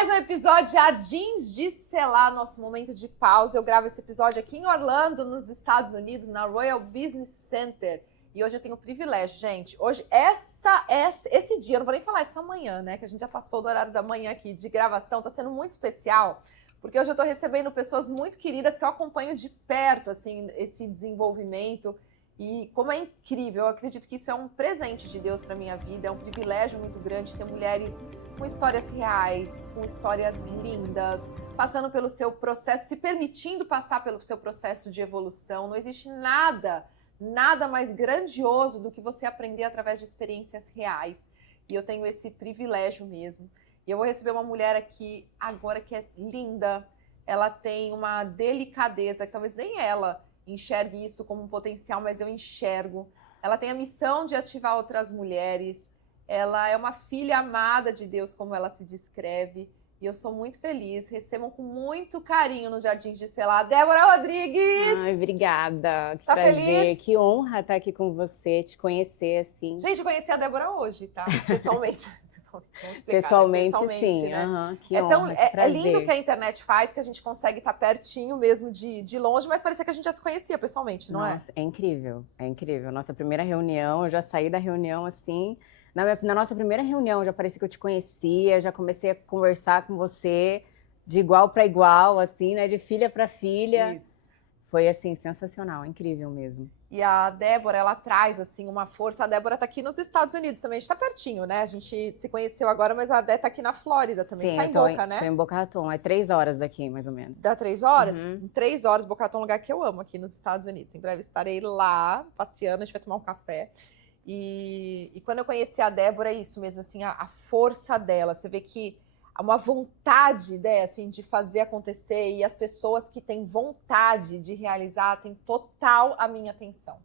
mais um episódio de Jardins de Selar, nosso momento de pausa. Eu gravo esse episódio aqui em Orlando, nos Estados Unidos, na Royal Business Center. E hoje eu tenho o privilégio, gente. Hoje, esse dia, eu não vou nem falar essa manhã, né? Que a gente já passou do horário da manhã aqui de gravação. Tá sendo muito especial, porque hoje eu tô recebendo pessoas muito queridas que eu acompanho de perto, assim, esse desenvolvimento. E como é incrível, eu acredito que isso é um presente de Deus para minha vida, é um privilégio muito grande ter mulheres com histórias reais, com histórias lindas, passando pelo seu processo, se permitindo passar pelo seu processo de evolução. Não existe nada mais grandioso do que você aprender através de experiências reais. E eu tenho esse privilégio mesmo. E eu vou receber uma mulher aqui agora que é linda, ela tem uma delicadeza, que talvez nem ela enxergue isso como um potencial, mas eu enxergo. Ela tem a missão de ativar outras mulheres. Ela é uma filha amada de Deus, como ela se descreve. E eu sou muito feliz. Recebam com muito carinho no Jardins de Selar, Débora Rodrigues! Ai, obrigada. Que tá prazer. Feliz? Que honra estar aqui com você, te conhecer assim. Gente, eu conheci a Débora hoje, tá? Pessoalmente. Pessoalmente, sim, né? Que é, honra, que é lindo que a internet faz, que a gente consegue estar pertinho mesmo de longe, mas parecia que a gente já se conhecia pessoalmente, não é? Nossa, é incrível, é incrível. Nossa primeira reunião, eu já saí da reunião assim. Na nossa primeira reunião, já parecia que eu te conhecia, já comecei a conversar com você de igual para igual, assim, né? De filha para filha. Isso. Foi, assim, sensacional, incrível mesmo. E a Débora, ela traz, assim, uma força. A Débora tá aqui nos Estados Unidos também, a gente tá pertinho, né? A gente se conheceu agora, mas a Dé tá aqui na Flórida também. Sim, você tá em Boca, né? Tô em Boca Raton, é 3 horas daqui, mais ou menos. Dá 3 horas? Uhum. Em 3 horas, Boca Raton é um lugar que eu amo aqui nos Estados Unidos. Em breve estarei lá, passeando, a gente vai tomar um café. E quando eu conheci a Débora, é isso mesmo, assim, a força dela. Você vê que há uma vontade, né, assim, de fazer acontecer, e as pessoas que têm vontade de realizar têm total a minha atenção.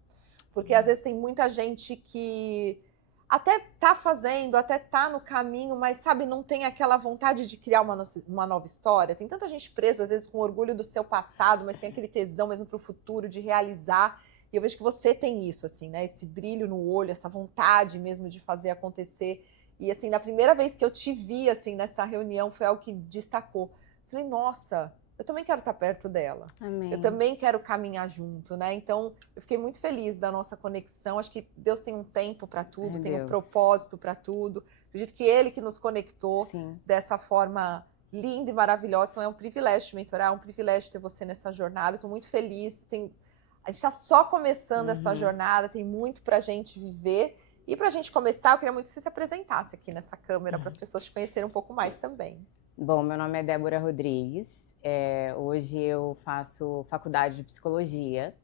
Porque às vezes tem muita gente que até tá fazendo, até tá no caminho, mas, sabe, não tem aquela vontade de criar uma nova história. Tem tanta gente presa, às vezes, com orgulho do seu passado, mas sem aquele tesão mesmo pro futuro, de realizar. E eu vejo que você tem isso, assim, né? Esse brilho no olho, essa vontade mesmo de fazer acontecer. E, assim, na primeira vez que eu te vi, assim, nessa reunião, foi algo que destacou. Falei, nossa, eu também quero estar perto dela. Amém. Eu também quero caminhar junto, né? Então, eu fiquei muito feliz da nossa conexão. Acho que Deus tem um tempo para tudo, tem um propósito para tudo. Acredito que Ele que nos conectou dessa forma linda e maravilhosa. Então, é um privilégio te mentorar, é um privilégio ter você nessa jornada. Estou muito feliz. A gente está só começando essa jornada, tem muito para a gente viver. E para a gente começar, eu queria muito que você se apresentasse aqui nessa câmera, para as pessoas te conhecerem um pouco mais também. Bom, meu nome é Débora Rodrigues. Hoje eu faço faculdade de psicologia.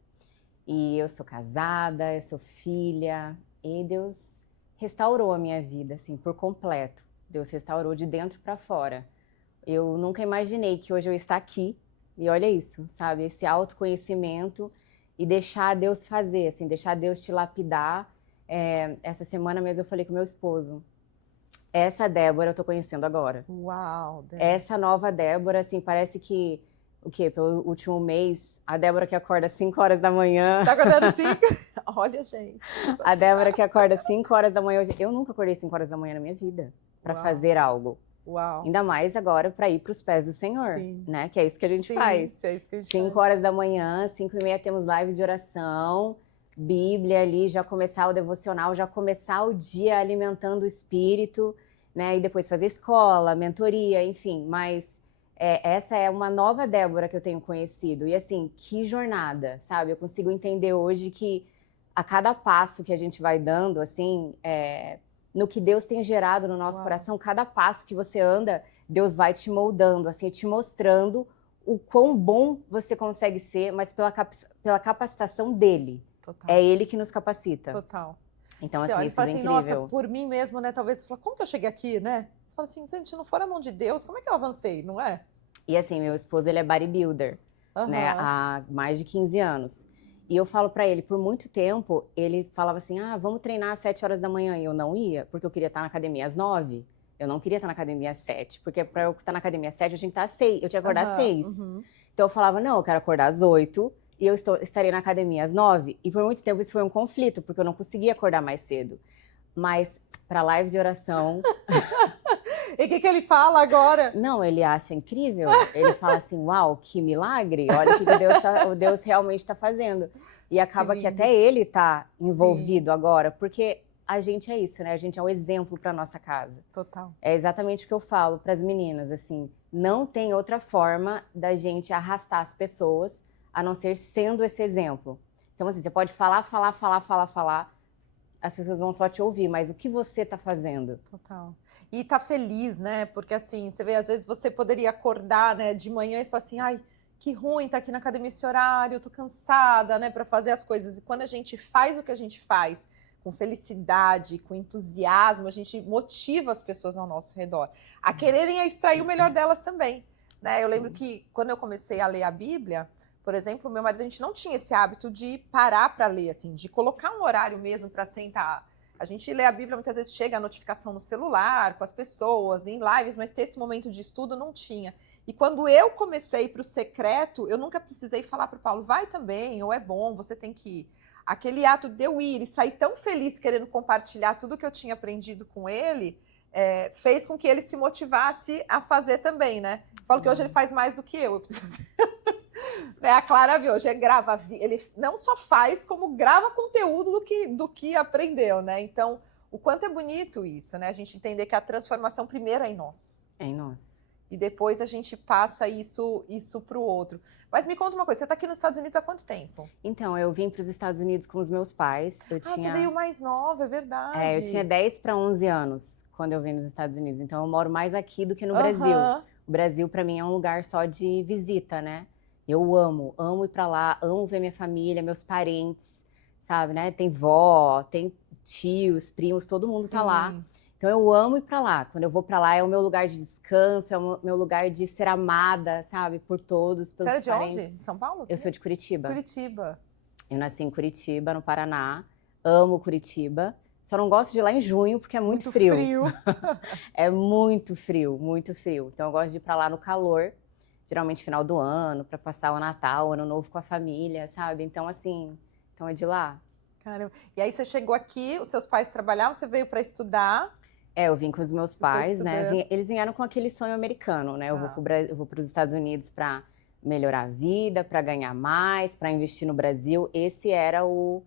E eu sou casada, eu sou filha. E Deus restaurou a minha vida, assim, por completo. Deus restaurou de dentro para fora. Eu nunca imaginei que hoje eu estar aqui. E olha isso, sabe? Esse autoconhecimento e deixar Deus fazer, assim, deixar Deus te lapidar. Essa semana mesmo eu falei com meu esposo, essa Débora eu tô conhecendo agora. Uau, Débora. Essa nova Débora, assim, parece que, pelo último mês, a Débora que acorda às 5 horas da manhã. Tá acordando 5? Olha, gente. A Débora que acorda às 5 horas da manhã hoje. Eu nunca acordei 5 horas da manhã na minha vida para fazer algo. Uau. Ainda mais agora para ir para os pés do Senhor, né? Que é isso que a gente faz. É isso que a gente 5 horas da manhã, 5h30 temos live de oração, Bíblia ali, já começar o devocional, já começar o dia alimentando o espírito, né? E depois fazer escola, mentoria, enfim. Mas essa é uma nova Débora que eu tenho conhecido. E assim, que jornada, sabe? Eu consigo entender hoje que a cada passo que a gente vai dando, assim, no que Deus tem gerado no nosso coração, cada passo que você anda, Deus vai te moldando, assim, te mostrando o quão bom você consegue ser, mas pela capacitação dele. Total. É ele que nos capacita. Total. Então, você assim, olha, isso fala é assim, incrível. nossa, por mim mesmo, né? Talvez você fala, como que eu cheguei aqui, né? Você fala assim, gente, se não for a mão de Deus, como é que eu avancei, não é? E assim, meu esposo, ele é bodybuilder, né? Há mais de 15 anos. E eu falo pra ele, por muito tempo, ele falava assim, vamos treinar às 7 horas da manhã. E eu não ia, porque eu queria estar na academia às 9. Eu não queria estar na academia às 7, porque pra eu estar na academia às 7, eu tinha que estar às 6, eu tinha que acordar às 6. Então eu falava, não, eu quero acordar às 8 e eu estarei na academia às 9. E por muito tempo isso foi um conflito, porque eu não conseguia acordar mais cedo. Mas para live de oração, E o que ele fala agora? Não, ele acha incrível. Ele fala assim, uau, que milagre. Olha o que o Deus realmente está fazendo. E acaba que até ele está envolvido agora, porque a gente é isso, né? A gente é um exemplo para nossa casa. Total. É exatamente o que eu falo para as meninas, assim, não tem outra forma da gente arrastar as pessoas a não ser sendo esse exemplo. Então, assim, você pode falar, as pessoas vão só te ouvir, mas o que você está fazendo? Total. E tá feliz, né? Porque assim, você vê, às vezes você poderia acordar, né, de manhã e falar assim, ai, que ruim tá aqui na academia esse horário, eu tô cansada, né, para fazer as coisas. E quando a gente faz o que a gente faz, com felicidade, com entusiasmo, a gente motiva as pessoas ao nosso redor a quererem extrair o melhor delas também, né? Eu lembro que quando eu comecei a ler a Bíblia, por exemplo, meu marido, a gente não tinha esse hábito de parar para ler, assim, de colocar um horário mesmo para sentar. A gente lê a Bíblia, muitas vezes chega a notificação no celular, com as pessoas, em lives, mas ter esse momento de estudo não tinha. E quando eu comecei para o secreto, eu nunca precisei falar para o Paulo, vai também, ou é bom, você tem que ir. Aquele ato de eu ir e sair tão feliz querendo compartilhar tudo que eu tinha aprendido com ele, fez com que ele se motivasse a fazer também, né? Falo que hoje ele faz mais do que eu preciso... A Clara viu, hoje ele não só faz, como grava conteúdo do que aprendeu, né? Então, o quanto é bonito isso, né? A gente entender que a transformação primeiro é em nós. É em nós. E depois a gente passa isso para o outro. Mas me conta uma coisa, você está aqui nos Estados Unidos há quanto tempo? Então, eu vim para os Estados Unidos com os meus pais. Você veio mais nova, é verdade. Eu tinha 10 para 11 anos quando eu vim nos Estados Unidos. Então, eu moro mais aqui do que no Brasil. O Brasil, para mim, é um lugar só de visita, né? Eu amo ir para lá, amo ver minha família, meus parentes, sabe, né? Tem vó, tem tios, primos, todo mundo tá lá. Então eu amo ir para lá. Quando eu vou para lá é o meu lugar de descanso, é o meu lugar de ser amada, sabe, por todos, pelos parentes. Você era de onde? São Paulo? Eu sou de Curitiba. Curitiba. Eu nasci em Curitiba, no Paraná. Amo Curitiba. Só não gosto de ir lá em junho porque é muito frio. É muito frio, muito frio. Então eu gosto de ir para lá no calor. Geralmente final do ano, para passar o Natal, o Ano Novo com a família, sabe? Então, assim, então é de lá. Caramba. E aí você chegou aqui, os seus pais trabalhavam, você veio para estudar? Eu vim com os meus pais, né? Eles vieram com aquele sonho americano, né? Eu vou para os Estados Unidos para melhorar a vida, para ganhar mais, para investir no Brasil. Esse era o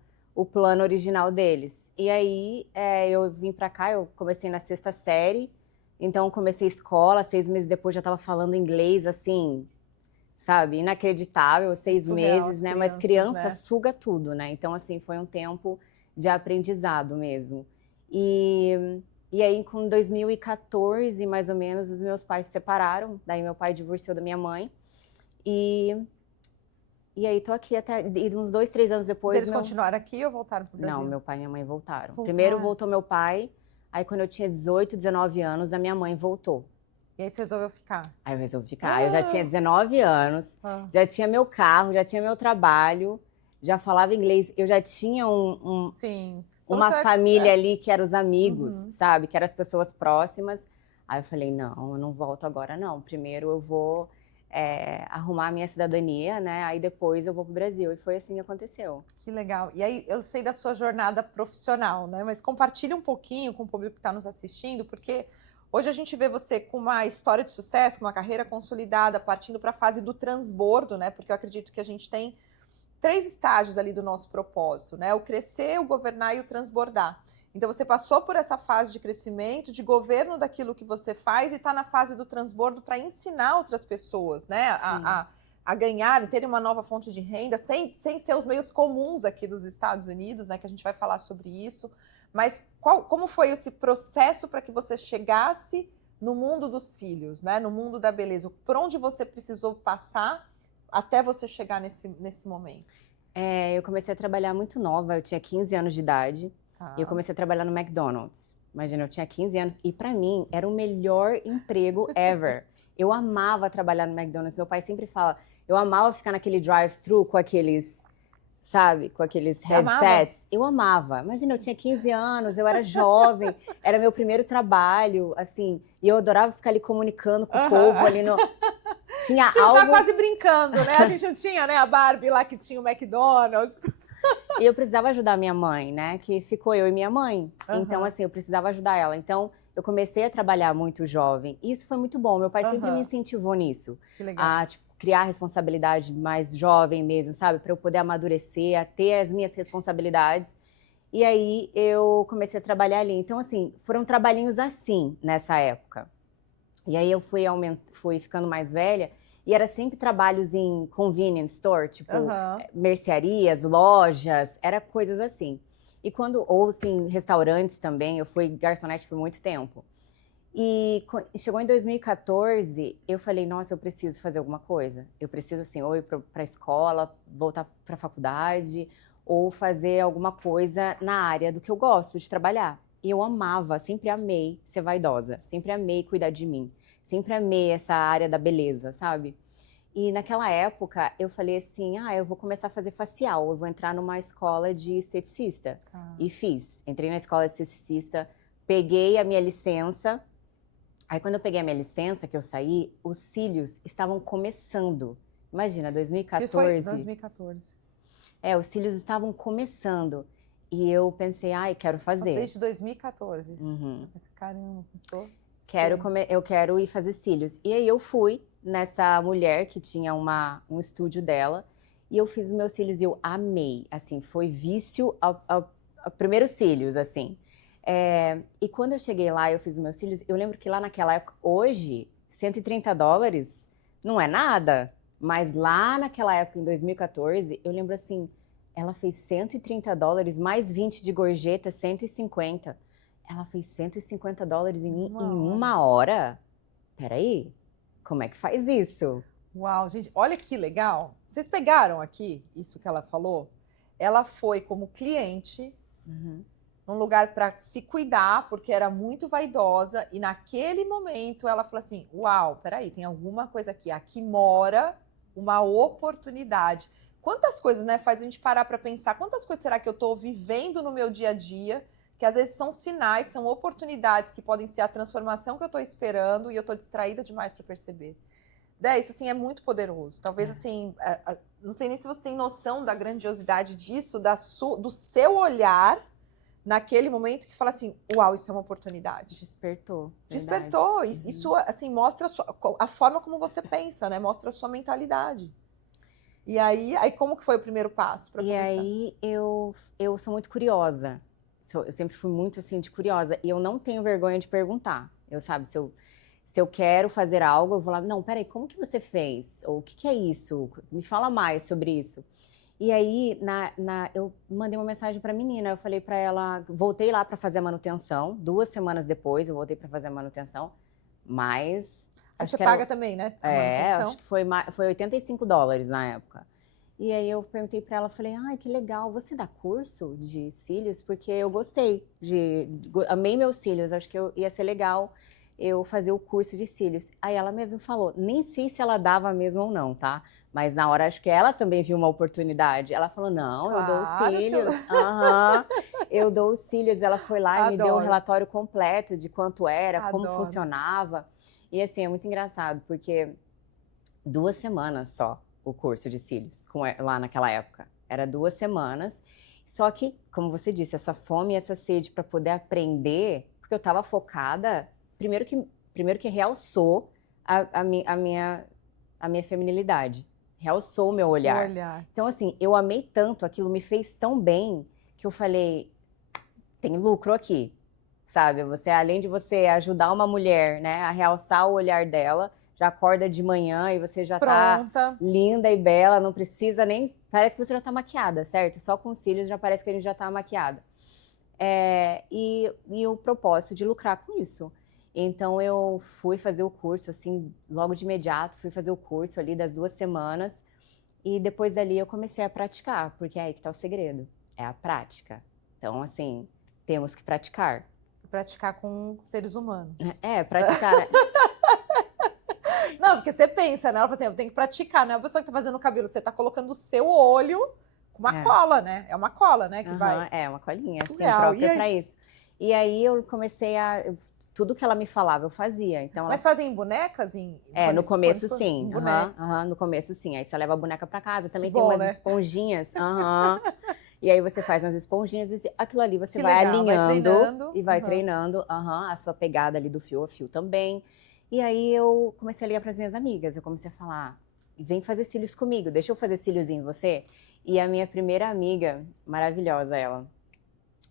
plano original deles. E aí, eu vim para cá, eu comecei na 6ª série. Então, comecei escola, 6 meses depois já estava falando inglês, assim, sabe? Inacreditável, 6 meses, né? Mas criança suga tudo, né? Então, assim, foi um tempo de aprendizado mesmo. E aí, com 2014, mais ou menos, os meus pais se separaram. Daí, meu pai divorciou da minha mãe. E aí, tô aqui até uns 2, 3 anos depois. Eles continuaram aqui ou voltaram pro Brasil? Não, meu pai e minha mãe voltaram. Primeiro voltou meu pai. Aí, quando eu tinha 18, 19 anos, a minha mãe voltou. E aí você resolveu ficar? Aí eu resolvi ficar. Eu já tinha 19 anos, já tinha meu carro, já tinha meu trabalho, já falava inglês. Eu já tinha uma família ali que eram os amigos, sabe? Que eram as pessoas próximas. Aí eu falei, não, eu não volto agora não. Primeiro eu vou arrumar a minha cidadania, né? Aí depois eu vou pro Brasil. E foi assim que aconteceu. Que legal. E aí eu sei da sua jornada profissional, né? Mas compartilha um pouquinho com o público que está nos assistindo, porque hoje a gente vê você com uma história de sucesso, com uma carreira consolidada, partindo para a fase do transbordo, né? Porque eu acredito que a gente tem 3 estágios ali do nosso propósito, né? O crescer, o governar e o transbordar. Então você passou por essa fase de crescimento, de governo daquilo que você faz e está na fase do transbordo para ensinar outras pessoas, né? A ganhar, terem uma nova fonte de renda, sem ser os meios comuns aqui dos Estados Unidos, né? Que a gente vai falar sobre isso. Mas como foi esse processo para que você chegasse no mundo dos cílios, né? No mundo da beleza? Por onde você precisou passar até você chegar nesse momento? Eu comecei a trabalhar muito nova, eu tinha 15 anos de idade. E eu comecei a trabalhar no McDonald's. Imagina, eu tinha 15 anos e pra mim era o melhor emprego ever. Eu amava trabalhar no McDonald's. Meu pai sempre fala, eu amava ficar naquele drive-thru com aqueles, sabe, com aqueles headsets. Eu amava. Imagina, eu tinha 15 anos, eu era jovem, era meu primeiro trabalho, assim, e eu adorava ficar ali comunicando com o povo ali no... Tinha algo... Tá quase brincando, né? A gente não tinha, né, a Barbie lá que tinha o McDonald's. E eu precisava ajudar minha mãe, né? Que ficou eu e minha mãe. Aham. Então, assim, eu precisava ajudar ela. Então, eu comecei a trabalhar muito jovem. E isso foi muito bom. Meu pai sempre me Aham. incentivou nisso. Que legal. A, tipo, criar responsabilidade mais jovem mesmo, sabe? Para eu poder amadurecer, a ter as minhas responsabilidades. E aí, eu comecei a trabalhar ali. Então, assim, foram trabalhinhos assim, nessa época. E aí, eu fui ficando mais velha. E era sempre trabalhos em convenience store, tipo, Aham. mercearias, lojas, era coisas assim. E ou assim, restaurantes também, eu fui garçonete por muito tempo. E chegou em 2014, eu falei, nossa, eu preciso fazer alguma coisa. Eu preciso, assim, ou ir para a escola, voltar para a faculdade, ou fazer alguma coisa na área do que eu gosto de trabalhar. E eu amava, sempre amei ser vaidosa, sempre amei cuidar de mim. Sempre amei essa área da beleza, sabe? E naquela época eu falei assim, eu vou começar a fazer facial, eu vou entrar numa escola de esteticista. Tá. E fiz. Entrei na escola de esteticista, peguei a minha licença. Aí quando eu peguei a minha licença, que eu saí, os cílios estavam começando. Imagina, Que 2014. foi 2014. Os cílios estavam começando. E eu pensei, quero Nossa, fazer. desde 2014. Uhum. Você pensa, caramba, pensou? Eu quero ir fazer cílios. E aí eu fui nessa mulher que tinha um estúdio dela e eu fiz os meus cílios e eu amei. Assim, foi vício ao primeiro cílios, assim. E quando eu cheguei lá e eu fiz os meus cílios, eu lembro que lá naquela época, hoje, $130 não é nada. Mas lá naquela época, em 2014, eu lembro assim, ela fez $130, mais 20 de gorjeta, 150. Ela fez $150 em uma hora? Peraí, como é que faz isso? Uau, gente, olha que legal. Vocês pegaram aqui isso que ela falou? Ela foi como cliente num lugar para se cuidar, porque era muito vaidosa, e naquele momento ela falou assim, uau, peraí, tem alguma coisa aqui. Aqui mora uma oportunidade. Quantas coisas, né, faz a gente parar para pensar, quantas coisas será que eu estou vivendo no meu dia a dia, que às vezes são sinais, são oportunidades que podem ser a transformação que eu estou esperando e eu estou distraída demais para perceber. Isso assim é muito poderoso. Talvez assim, não sei nem se você tem noção da grandiosidade disso, do seu olhar naquele momento que fala assim, uau, isso é uma oportunidade. Despertou. Despertou. Isso assim mostra a forma como você pensa, né? Mostra a sua mentalidade. E aí como que foi o primeiro passo para começar? E aí eu sou muito curiosa. Eu sempre fui muito assim de curiosa e eu não tenho vergonha de perguntar. Se eu quero fazer algo, eu vou lá, não, peraí, como que você fez? Ou o que é isso? Me fala mais sobre isso. E aí, eu mandei uma mensagem para a menina, eu falei para ela, voltei lá para fazer a manutenção, 2 semanas depois eu voltei para fazer a manutenção, mas... Aí você paga também, né, a manutenção? Acho que foi $85 na época. E aí eu perguntei para ela, falei, que legal, você dá curso de cílios? Porque eu gostei, amei meus cílios, acho que ia ser legal eu fazer o curso de cílios. Aí ela mesma falou, nem sei se ela dava mesmo ou não, tá? Mas na hora, acho que ela também viu uma oportunidade. Ela falou, não, claro, eu dou os cílios. Eu dou os cílios. Ela foi lá e me deu um relatório completo de quanto era, como funcionava. E assim, é muito engraçado, porque 2 semanas só o curso de cílios, lá naquela época. Era 2 semanas. Só que, como você disse, essa fome e essa sede para poder aprender, porque eu estava focada, primeiro que realçou a minha feminilidade. Realçou o meu olhar. Então, assim, eu amei tanto, aquilo me fez tão bem, que eu falei, tem lucro aqui, sabe? Além de você ajudar uma mulher, né, a realçar o olhar dela, já acorda de manhã e você já tá linda e bela, não precisa nem... Parece que você já tá maquiada, certo? Só com os cílios já parece que a gente já tá maquiada. E o propósito de lucrar com isso. Então, eu fui fazer o curso, assim, logo de imediato, fui fazer o curso ali das 2 semanas. E depois dali eu comecei a praticar, porque é aí que tá o segredo, é a prática. Então, assim, temos que praticar. Praticar com seres humanos. Praticar. Não, porque você pensa, né? Ela fala assim, eu tenho que praticar, né? A pessoa que tá fazendo o cabelo, você tá colocando o seu olho com uma cola, né? É uma cola, né? Que vai... É, uma colinha, assim, própria pra isso. E aí eu comecei tudo que ela me falava, eu fazia. Então, mas fazem em bonecas? No começo, sim. No começo, sim. Aí você leva a boneca pra casa, também tem umas esponjinhas. E aí você faz umas esponjinhas e aquilo ali você Que vai legal, vai alinhando treinando. e vai treinando a sua pegada ali do fio a fio também. E aí eu comecei a ligar para as minhas amigas, eu comecei a falar, vem fazer cílios comigo, deixa eu fazer cílios em você. E a minha primeira amiga, maravilhosa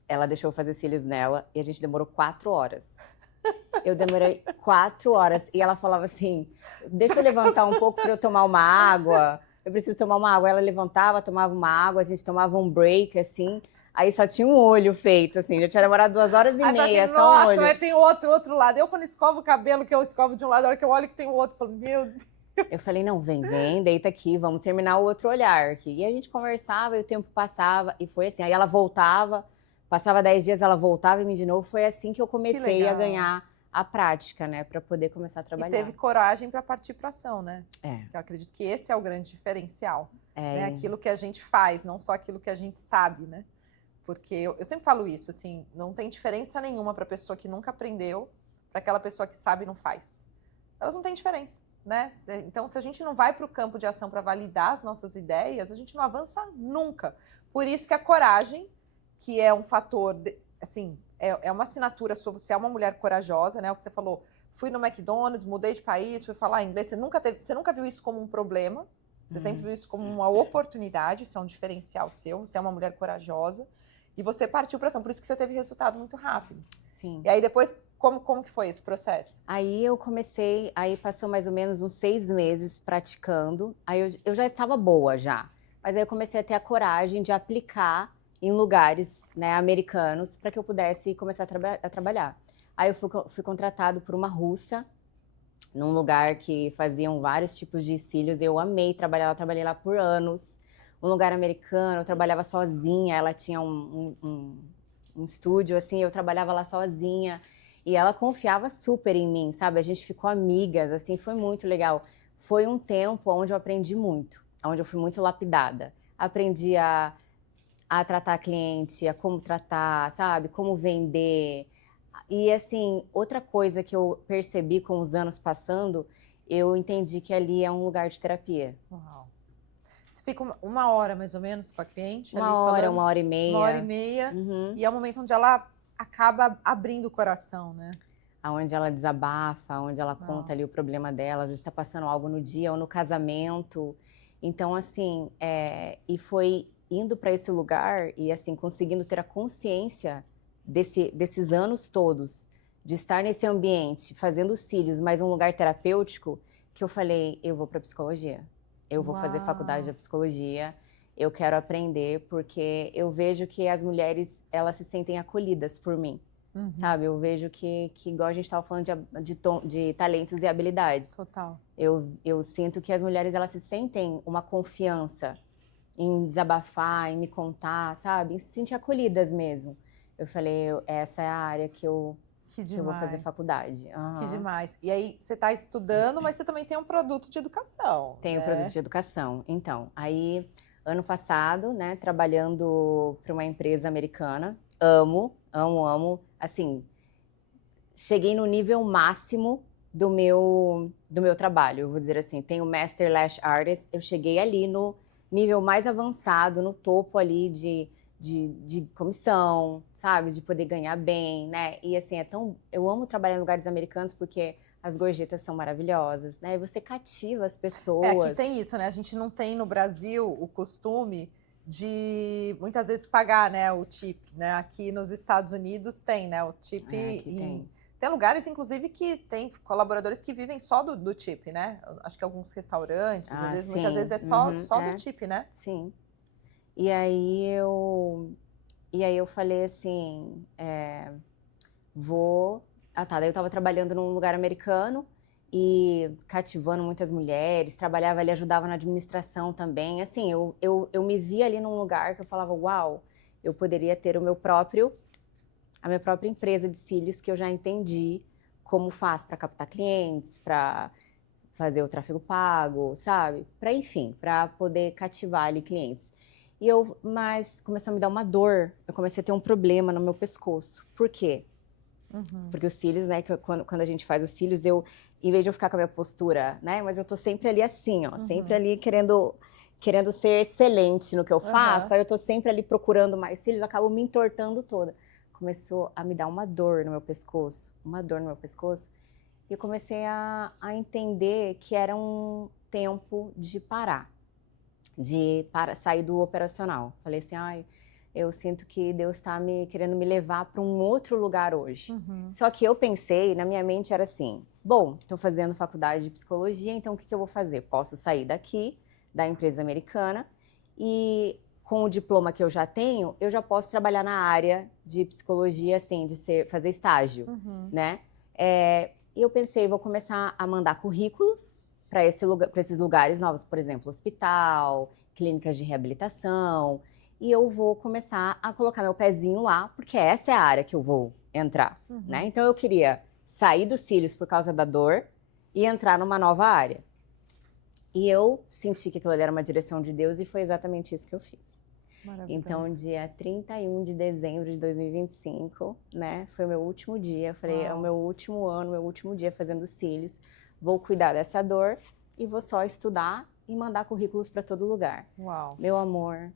ela deixou eu fazer cílios nela e a gente demorou 4 horas. Eu demorei 4 horas e ela falava assim, deixa eu levantar um pouco para eu tomar uma água. Eu preciso tomar uma água. Ela levantava, tomava uma água, a gente tomava um break, assim. Aí só tinha um olho feito, assim. Já tinha demorado 2 horas e meia, assim, só um olho. Nossa, mas tem outro lado. Eu, quando escovo o cabelo, que eu escovo de um lado, a hora que eu olho que tem o outro, eu falo, meu Deus. Eu falei, não, vem, deita aqui, vamos terminar o outro olhar aqui. E a gente conversava e o tempo passava e foi assim. Aí ela voltava, passava 10 dias, ela voltava em mim de novo. Foi assim que eu comecei a ganhar a prática, né? Para poder começar a trabalhar. E teve coragem para partir para ação, né? É. Eu acredito que esse é o grande diferencial. É. Né? Aquilo que a gente faz, não só aquilo que a gente sabe, né? Porque eu sempre falo isso, assim, não tem diferença nenhuma para a pessoa que nunca aprendeu, para aquela pessoa que sabe e não faz. Elas não têm diferença, né? Então, se a gente não vai para o campo de ação para validar as nossas ideias, a gente não avança nunca. Por isso que a coragem, que é um fator, assim, é uma assinatura sua, você é uma mulher corajosa, né? O que você falou, fui no McDonald's, mudei de país, fui falar inglês, você nunca viu isso como um problema, você sempre viu isso como uma oportunidade, isso é um diferencial seu, você é uma mulher corajosa. E você partiu para ação, por isso que você teve resultado muito rápido. Sim. E aí depois, como que foi esse processo? Aí eu comecei, aí passou mais ou menos uns 6 meses praticando, aí eu já estava boa já. Mas aí eu comecei a ter a coragem de aplicar em lugares, né, americanos, para que eu pudesse começar a trabalhar. Aí eu fui contratado por uma russa, num lugar que faziam vários tipos de cílios. Eu amei trabalhar lá, trabalhei lá por anos. Um lugar americano, eu trabalhava sozinha, ela tinha um estúdio, assim, eu trabalhava lá sozinha. E ela confiava super em mim, sabe? A gente ficou amigas, assim, foi muito legal. Foi um tempo onde eu aprendi muito, onde eu fui muito lapidada. Aprendi a tratar cliente, a como tratar, sabe? Como vender. E, assim, outra coisa que eu percebi com os anos passando, eu entendi que ali é um lugar de terapia. Uau. Fica uma hora, mais ou menos, com a cliente? Uma hora e meia. 1 hora e meia. E é o momento onde ela acaba abrindo o coração, né? Onde ela desabafa, onde ela conta ali o problema dela. Às vezes está passando algo no dia ou no casamento. Então, assim, e foi indo para esse lugar e, assim, conseguindo ter a consciência desses anos todos, de estar nesse ambiente, fazendo cílios, mas um lugar terapêutico, que eu falei, eu vou para psicologia. Eu vou fazer faculdade de psicologia, eu quero aprender, porque eu vejo que as mulheres, elas se sentem acolhidas por mim, sabe? Eu vejo que igual a gente estava falando de talentos e habilidades. Total. Eu sinto que as mulheres, elas se sentem uma confiança em desabafar, em me contar, sabe? Em se sentir acolhidas mesmo. Eu falei, essa é a área que eu vou fazer faculdade. Que demais. E aí, você está estudando, mas você também tem um produto de educação. Tenho produto de educação. Então, aí, ano passado, né, trabalhando para uma empresa americana, amo. Assim, cheguei no nível máximo do meu trabalho, eu vou dizer assim. Tenho Master Lash Artist, eu cheguei ali no nível mais avançado, no topo ali de comissão, sabe? De poder ganhar bem, né? E assim, eu amo trabalhar em lugares americanos porque as gorjetas são maravilhosas, né? E você cativa as pessoas. Aqui tem isso, né? A gente não tem no Brasil o costume de muitas vezes pagar, né, o tip, né? Aqui nos Estados Unidos tem, né, o tip. Tem lugares, inclusive, que tem colaboradores que vivem só do tip, né? Acho que alguns restaurantes, às vezes, muitas vezes é só do tip, né? Sim. E aí eu falei assim, daí eu tava trabalhando num lugar americano e cativando muitas mulheres, trabalhava ali, ajudava na administração também. Assim, eu me via ali num lugar que eu falava, uau, eu poderia ter a minha própria empresa de cílios, que eu já entendi como faz para captar clientes, para fazer o tráfego pago, sabe? Enfim, para poder cativar ali clientes. Mas começou a me dar uma dor, eu comecei a ter um problema no meu pescoço. Por quê? Porque os cílios, né, quando a gente faz os cílios, em vez de eu ficar com a minha postura, né, mas eu tô sempre ali assim, ó, sempre ali querendo querendo ser excelente no que eu faço, aí eu tô sempre ali procurando mais cílios, eu acabo me entortando toda. Começou a me dar uma dor no meu pescoço, e eu comecei a entender que era um tempo de parar, sair do operacional. Falei assim, ai, eu sinto que Deus está querendo me levar para um outro lugar hoje. Só que eu pensei, na minha mente era assim, bom, estou fazendo faculdade de psicologia, então o que eu vou fazer? Posso sair daqui, da empresa americana, e com o diploma que eu já tenho, eu já posso trabalhar na área de psicologia, assim, fazer estágio, né? E eu pensei, vou começar a mandar currículos para esses lugares novos, por exemplo, hospital, clínicas de reabilitação, e eu vou começar a colocar meu pezinho lá, porque essa é a área que eu vou entrar, né? Então eu queria sair dos cílios por causa da dor e entrar numa nova área. E eu senti que aquilo ali era uma direção de Deus e foi exatamente isso que eu fiz. Então, dia 31 de dezembro de 2025, né, foi o meu último dia. Eu falei, é o meu último ano, meu último dia fazendo cílios. Vou cuidar dessa dor e vou só estudar e mandar currículos para todo lugar. Uau. Meu amor,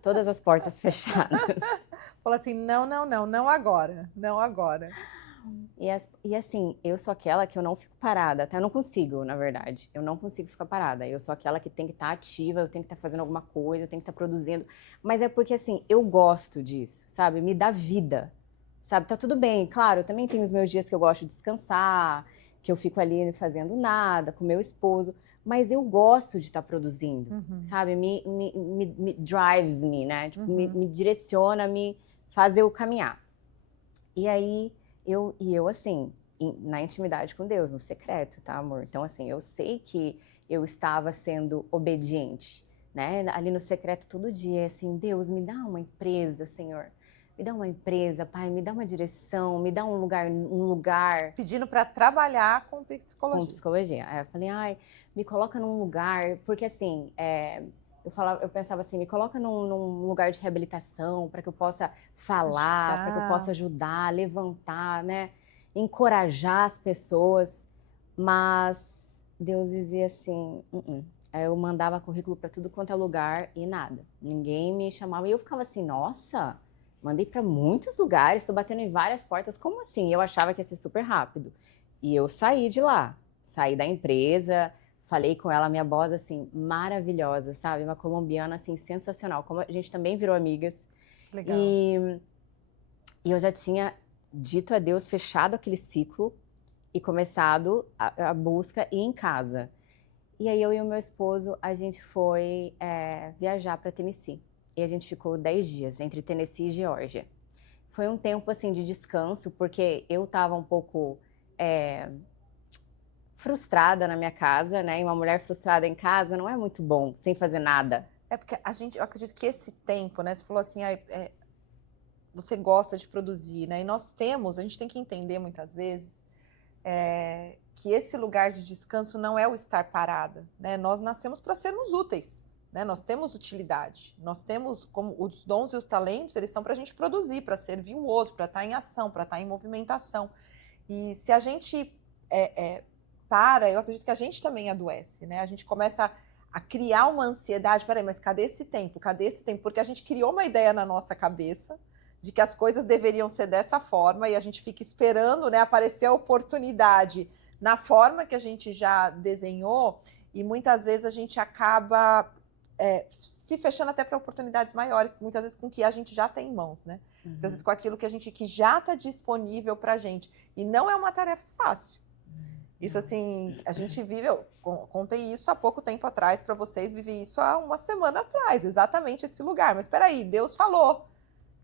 todas as portas fechadas. Fala assim, não agora, não agora. E assim, eu sou aquela que eu não fico parada, até eu não consigo, na verdade. Eu não consigo ficar parada. Eu sou aquela que tem que estar ativa, eu tenho que estar fazendo alguma coisa, eu tenho que estar produzindo. Mas é porque, assim, eu gosto disso, sabe? Me dá vida, sabe? Tá tudo bem. Claro, eu também tenho os meus dias que eu gosto de descansar, que eu fico ali fazendo nada com meu esposo. Mas eu gosto de estar produzindo, sabe? Me drives me, né? Tipo, me direciona, me faz eu caminhar. E aí... eu assim, na intimidade com Deus, no secreto, tá, amor? Então, assim, eu sei que eu estava sendo obediente, né? Ali no secreto todo dia, assim, Deus, me dá uma empresa, Senhor. Me dá uma empresa, Pai, me dá uma direção, me dá um lugar. Pedindo para trabalhar com psicologia. Com psicologia. Aí eu falei, ai, me coloca num lugar, porque assim, eu pensava assim, me coloca num lugar de reabilitação para que eu possa falar, para que eu possa ajudar, levantar, né? Encorajar as pessoas. Mas Deus dizia assim, Aí eu mandava currículo para tudo quanto é lugar e nada. Ninguém me chamava. E eu ficava assim, nossa, mandei para muitos lugares, estou batendo em várias portas. Como assim? Eu achava que ia ser super rápido. E eu saí de lá, saí da empresa. Falei com ela, minha boss, assim, maravilhosa, sabe? Uma colombiana, assim, sensacional. Como a gente também virou amigas. Legal. E eu já tinha dito a Deus, fechado aquele ciclo e começado a busca e ir em casa. E aí eu e o meu esposo, a gente foi viajar para Tennessee. E a gente ficou 10 dias, entre Tennessee e Geórgia. Foi um tempo, assim, de descanso, porque eu estava um pouco... frustrada na minha casa, né? E uma mulher frustrada em casa não é muito bom, sem fazer nada. É porque eu acredito que esse tempo, né? Você falou assim, você gosta de produzir, né? E a gente tem que entender muitas vezes que esse lugar de descanso não é o estar parada, né? Nós nascemos para sermos úteis, né? Nós temos utilidade, nós temos como os dons e os talentos, eles são para a gente produzir, para servir o outro, para estar em ação, para estar em movimentação. E se a gente eu acredito que a gente também adoece, né? A gente começa a criar uma ansiedade, peraí, mas cadê esse tempo? Cadê esse tempo? Porque a gente criou uma ideia na nossa cabeça de que as coisas deveriam ser dessa forma e a gente fica esperando, né, aparecer a oportunidade na forma que a gente já desenhou e muitas vezes a gente acaba se fechando até para oportunidades maiores, muitas vezes com o que a gente já tem em mãos, né? Muitas vezes com aquilo que já está disponível para a gente. E não é uma tarefa fácil. Isso, assim, a gente vive, eu contei isso há pouco tempo atrás para vocês, vivi isso há uma semana atrás, exatamente esse lugar. Mas espera aí, Deus falou,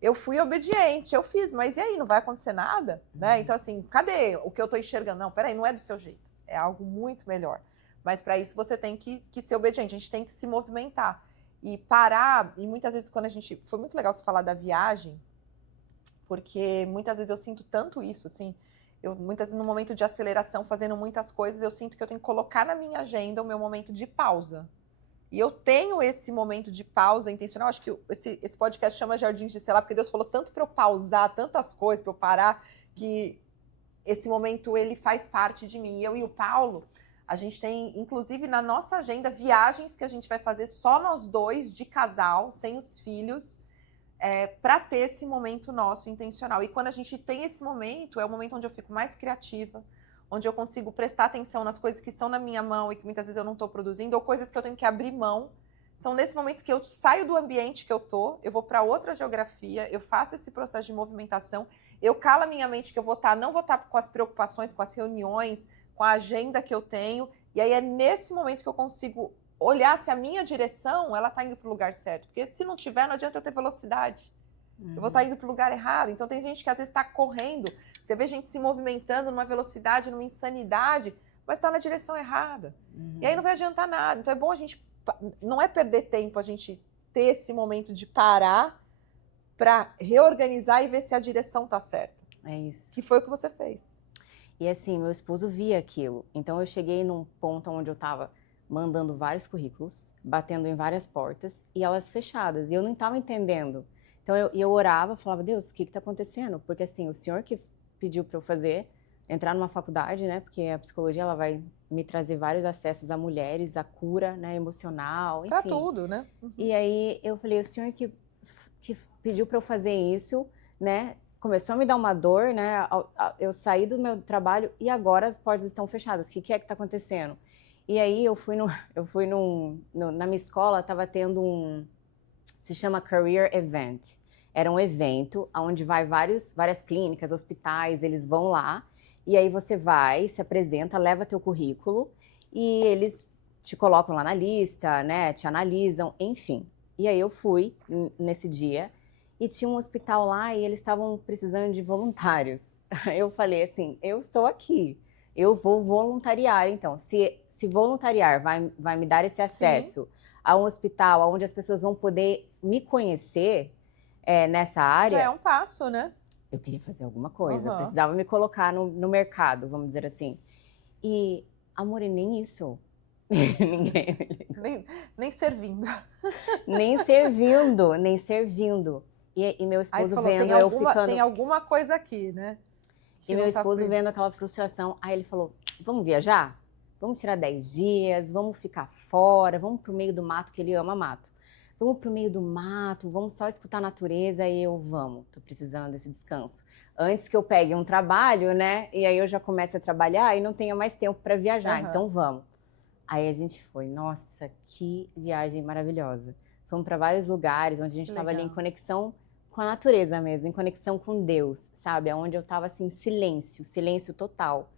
eu fui obediente, eu fiz, mas e aí, não vai acontecer nada? Né? Então, assim, cadê o que eu estou enxergando? Não, espera aí, não é do seu jeito, é algo muito melhor. Mas para isso você tem que ser obediente, a gente tem que se movimentar. E parar, e muitas vezes quando foi muito legal você falar da viagem, porque muitas vezes eu sinto tanto isso, assim, muitas vezes no momento de aceleração, fazendo muitas coisas, eu sinto que eu tenho que colocar na minha agenda o meu momento de pausa. E eu tenho esse momento de pausa intencional, acho que esse podcast chama Jardins de Sei lá, porque Deus falou tanto para eu pausar, tantas coisas para eu parar, que esse momento ele faz parte de mim. E eu e o Paulo, A gente tem, inclusive, na nossa agenda, viagens que a gente vai fazer só nós dois, de casal, sem os filhos, para ter esse momento nosso intencional. E quando a gente tem esse momento, é o momento onde eu fico mais criativa, onde eu consigo prestar atenção nas coisas que estão na minha mão e que muitas vezes eu não estou produzindo, ou coisas que eu tenho que abrir mão. São nesses momentos que eu saio do ambiente que eu vou para outra geografia, eu faço esse processo de movimentação, eu calo a minha mente que eu não vou estar com as preocupações, com as reuniões, com a agenda que eu tenho, e aí é nesse momento que eu consigo olhar se a minha direção, ela está indo para o lugar certo. Porque se não tiver, não adianta eu ter velocidade. Eu vou estar indo para o lugar errado. Então tem gente que às vezes está correndo, você vê gente se movimentando numa velocidade, numa insanidade, mas está na direção errada. E aí não vai adiantar nada. Então é bom a gente, não é perder tempo a gente ter esse momento de parar para reorganizar e ver se a direção está certa. É isso. Que foi o que você fez. E assim, meu esposo via aquilo. Então eu cheguei num ponto onde eu estava mandando vários currículos, batendo em várias portas e elas fechadas. E eu não estava entendendo. Então eu orava, falava, Deus, o que está acontecendo? Porque assim, o Senhor que pediu para eu entrar numa faculdade, né? Porque a psicologia ela vai me trazer vários acessos a mulheres, a cura, né, emocional, enfim. Para tudo, né? E aí eu falei, o Senhor que pediu para eu fazer isso, né? Começou a me dar uma dor, né? Eu saí do meu trabalho e agora as portas estão fechadas. O que é que está acontecendo? E aí eu fui na minha escola, estava tendo se chama Career Event. Era um evento onde vai várias clínicas, hospitais, eles vão lá e aí você vai, se apresenta, leva teu currículo e eles te colocam lá na lista, né? Te analisam, enfim. E aí eu fui nesse dia e tinha um hospital lá e eles estavam precisando de voluntários. Eu falei assim, eu estou aqui, eu vou voluntariar. Então, se voluntariar vai me dar esse acesso Sim. a um hospital onde as pessoas vão poder me conhecer nessa área... Já é um passo, né? Eu queria fazer alguma coisa, Uhum. precisava me colocar no mercado, vamos dizer assim. E, amor, e nem isso. Ninguém me ligou. Nem servindo. Nem servindo. E meu esposo falou, vendo eu ficando... Tem alguma coisa aqui, né? E meu esposo vendo aquela frustração, aí ele falou, vamos viajar? Vamos tirar 10 dias, vamos ficar fora, vamos pro meio do mato, que ele ama mato. Vamos pro meio do mato, vamos só escutar a natureza e tô precisando desse descanso. Antes que eu pegue um trabalho, né? E aí eu já comece a trabalhar e não tenha mais tempo para viajar, então vamos. Aí a gente foi, nossa, que viagem maravilhosa. Fomos para vários lugares onde a gente estava ali em conexão com a natureza mesmo, em conexão com Deus, sabe? Onde eu estava assim, silêncio total.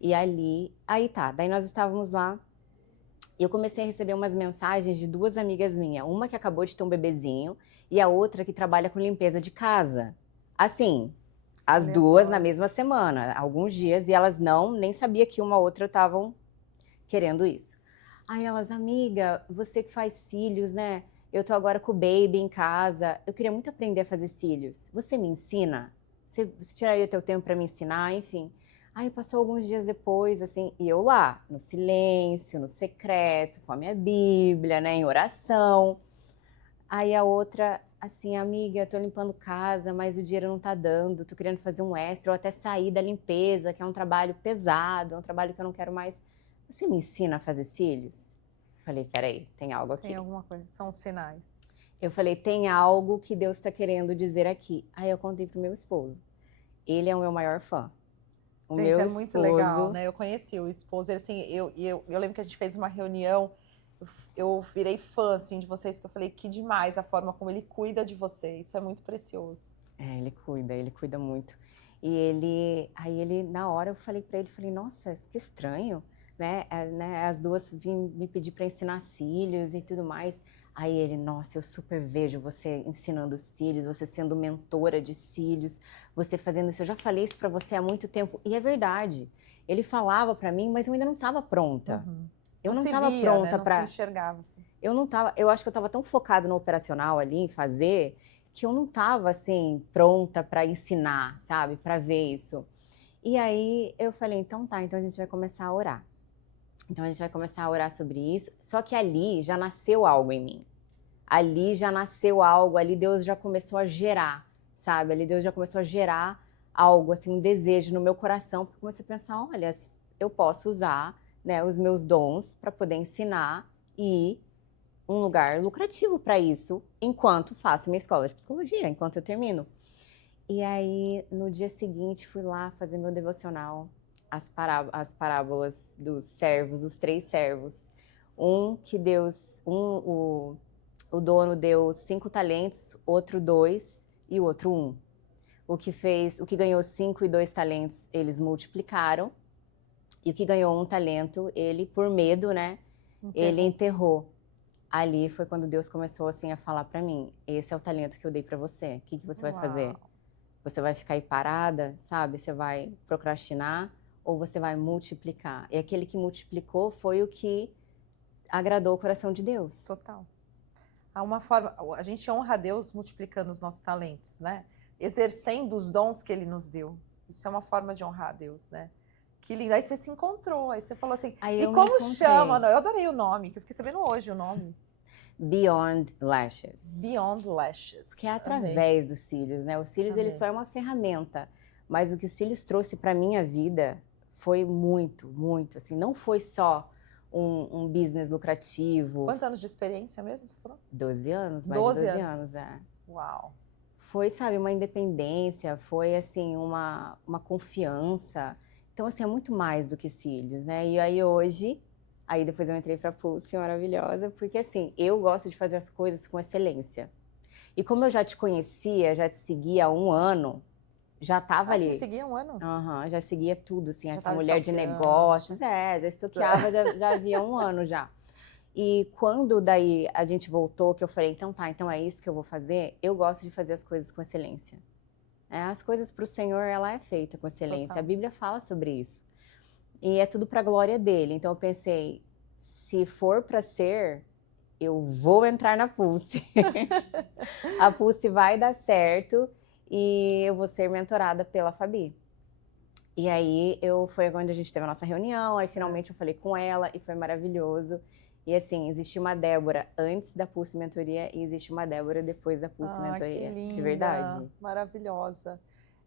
E daí nós estávamos lá e eu comecei a receber umas mensagens de duas amigas minhas, uma que acabou de ter um bebezinho e a outra que trabalha com limpeza de casa. Assim, as duas na mesma semana, alguns dias, e elas nem sabia que uma outra estavam querendo isso. Aí elas, amiga, você que faz cílios, né? Eu tô agora com o baby em casa, eu queria muito aprender a fazer cílios. Você me ensina? Você tiraria teu tempo para me ensinar? Enfim. Aí passou alguns dias depois, assim, e eu lá, no silêncio, no secreto, com a minha Bíblia, né, em oração. Aí a outra, assim, amiga, tô limpando casa, mas o dinheiro não tá dando, tô querendo fazer um extra, ou até sair da limpeza, que é um trabalho pesado, é um trabalho que eu não quero mais. Você me ensina a fazer cílios? Falei, peraí, tem algo aqui. Tem alguma coisa, são os sinais. Eu falei, tem algo que Deus está querendo dizer aqui. Aí eu contei pro meu esposo. Ele é o meu maior fã. Gente, é muito legal, né? Eu conheci o esposo, assim, eu lembro que a gente fez uma reunião, eu virei fã, assim, de vocês, que eu falei, que demais a forma como ele cuida de vocês, isso é muito precioso. Ele cuida muito. Aí ele, na hora eu falei pra ele, nossa, que estranho, né? As duas vêm me pedir pra ensinar cílios e tudo mais. Aí ele, nossa, eu super vejo você ensinando cílios, você sendo mentora de cílios, você fazendo isso. Eu já falei isso pra você há muito tempo. E é verdade. Ele falava pra mim, mas eu ainda não estava pronta. Eu não estava pronta para... Não se enxergava assim. Eu acho que eu estava tão focada no operacional ali, em fazer, que eu não estava, assim, pronta para ensinar, sabe? Para ver isso. E aí eu falei, então tá, então a gente vai começar a orar. Então a gente vai começar a orar sobre isso, só que ali já nasceu algo em mim. Ali já nasceu algo, ali Deus já começou a gerar, sabe? Ali Deus já começou a gerar algo, assim, um desejo no meu coração, porque eu comecei a pensar, olha, eu posso usar né, os meus dons para poder ensinar e um lugar lucrativo para isso, enquanto faço minha escola de psicologia, enquanto eu termino. E aí, no dia seguinte, fui lá fazer meu devocional, as parábolas dos servos, os 3 servos. O dono deu 5 talentos, outro 2 e o outro 1. O que ganhou 5 e 2 talentos, eles multiplicaram. E o que ganhou 1 talento, ele, por medo, né, ele enterrou. Ali foi quando Deus começou assim a falar para mim, esse é o talento que eu dei para você, o que você vai fazer? Você vai ficar aí parada, sabe? Você vai procrastinar ou você vai multiplicar? E aquele que multiplicou foi o que agradou o coração de Deus. Total. Há uma forma, a gente honra a Deus multiplicando os nossos talentos, né? Exercendo os dons que Ele nos deu. Isso é uma forma de honrar a Deus, né? Que lindo. Aí você se encontrou, aí você falou assim, e como chama? Eu adorei o nome, que eu fiquei sabendo hoje o nome. Beyond Lashes. Beyond Lashes. Que é através dos cílios, né? Os cílios, eles só é uma ferramenta, mas o que os cílios trouxe para minha vida foi muito, muito, assim, não foi só um business lucrativo. Quantos anos de experiência mesmo, você falou? 12 anos, mais de 12 anos, é. Uau. Foi, sabe, uma independência, foi, assim, uma confiança. Então, assim, é muito mais do que cílios, né? E aí hoje, aí depois eu entrei pra Pulse, maravilhosa, porque assim, eu gosto de fazer as coisas com excelência. E como eu já te conhecia, já te seguia há 1 ano, já tava ali. Você me seguia há 1 ano? Já seguia tudo, assim, Já essa mulher de negócios. Já estoqueava, já havia 1 ano já. E quando daí a gente voltou, que eu falei, então é isso que eu vou fazer, eu gosto de fazer as coisas com excelência. As coisas para o Senhor, ela é feita com excelência. Total. A Bíblia fala sobre isso. E é tudo para a glória dele. Então eu pensei, se for para ser, eu vou entrar na Pulse. A Pulse vai dar certo e eu vou ser mentorada pela Fabi. E aí foi quando a gente teve a nossa reunião, aí finalmente eu falei com ela e foi maravilhoso. E assim, existe uma Débora antes da Pulse Mentoria e existe uma Débora depois da Pulse Mentoria. Que linda, de verdade. Maravilhosa.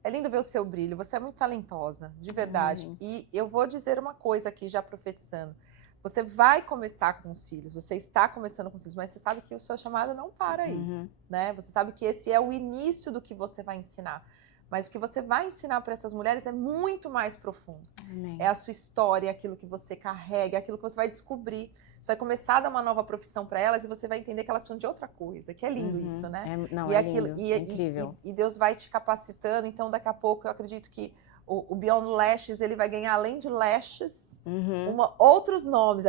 É lindo ver o seu brilho, você é muito talentosa, de verdade. E eu vou dizer uma coisa aqui, já profetizando. Você vai começar com os cílios, você está começando com os cílios, mas você sabe que o seu chamado não para aí, né? Você sabe que esse é o início do que você vai ensinar. Mas o que você vai ensinar para essas mulheres é muito mais profundo. Amém. É a sua história, aquilo que você carrega, aquilo que você vai descobrir. Você vai começar a dar uma nova profissão para elas e você vai entender que elas precisam de outra coisa, que é lindo isso, né? É incrível. E Deus vai te capacitando, então daqui a pouco eu acredito que o Beyond Lashes, ele vai ganhar, além de Lashes, outros nomes.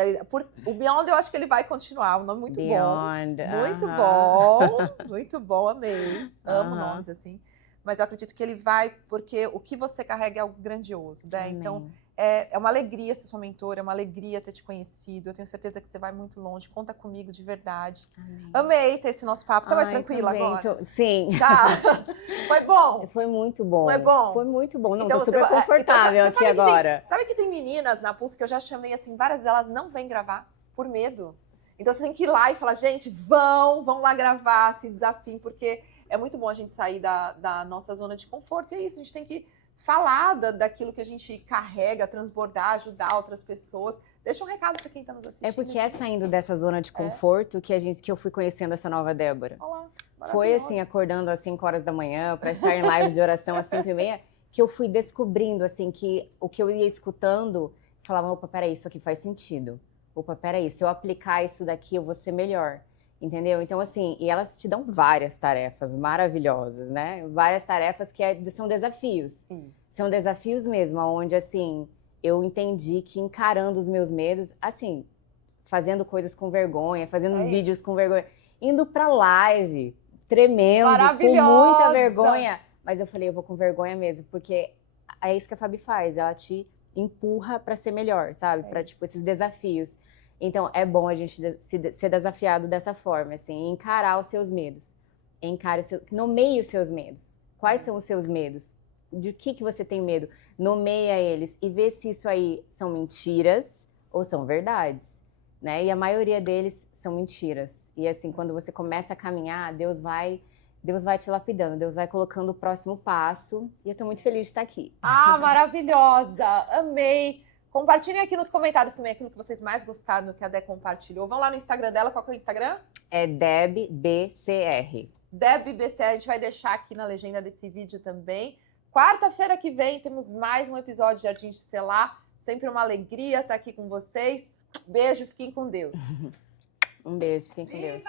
O Beyond eu acho que ele vai continuar, um nome muito Beyond, bom. Muito bom, muito bom, amei. Amo nomes assim. Mas eu acredito que ele vai, porque o que você carrega é algo grandioso, né? Amém. Então, é uma alegria ser sua mentora, é uma alegria ter te conhecido. Eu tenho certeza que você vai muito longe. Conta comigo, de verdade. Amém. Amei ter esse nosso papo. Tá mais tranquila agora? Sim. Tá. Foi bom? Foi muito bom. Foi bom? Foi muito bom. Não, então, tô super confortável aqui agora. Sabe que tem meninas na Pulse que eu já chamei, assim, várias delas não vêm gravar por medo. Então, você tem que ir lá e falar, gente, vão lá gravar, se desafiem, porque é muito bom a gente sair da nossa zona de conforto. E é isso, a gente tem que falar daquilo que a gente carrega, transbordar, ajudar outras pessoas. Deixa um recado para quem está nos assistindo. É porque é saindo dessa zona de conforto que eu fui conhecendo essa nova Débora. Olá, foi assim, acordando às 5 horas da manhã para estar em live de oração às 5h30, que eu fui descobrindo assim que o que eu ia escutando, falava, opa, peraí, isso aqui faz sentido. Opa, peraí, se eu aplicar isso daqui, eu vou ser melhor. Entendeu? Então, assim, e elas te dão várias tarefas maravilhosas, né? Várias tarefas que são desafios. Isso. São desafios mesmo, onde, assim, eu entendi que encarando os meus medos, assim, fazendo coisas com vergonha, fazendo vídeos com vergonha, indo pra live, tremendo, com muita vergonha. Mas eu falei, eu vou com vergonha mesmo, porque é isso que a Fabi faz, ela te empurra pra ser melhor, sabe? Pra, tipo, esses desafios. Então, é bom a gente ser desafiado dessa forma, assim, encarar os seus medos. Nomeie os seus medos. Quais são os seus medos? De que você tem medo? Nomeia eles e vê se isso aí são mentiras ou são verdades, né? E a maioria deles são mentiras. E assim, quando você começa a caminhar, Deus vai te lapidando, Deus vai colocando o próximo passo. E eu tô muito feliz de estar aqui. Ah, maravilhosa! Amei! Compartilhem aqui nos comentários também aquilo que vocês mais gostaram do que a Dé compartilhou. Vão lá no Instagram dela. Qual que é o Instagram? É DebBCR. DebBCR. A gente vai deixar aqui na legenda desse vídeo também. Quarta-feira que vem temos mais um episódio de Jardim de Selar. Sempre uma alegria estar aqui com vocês. Beijo, fiquem com Deus. Um beijo, fiquem com Deus.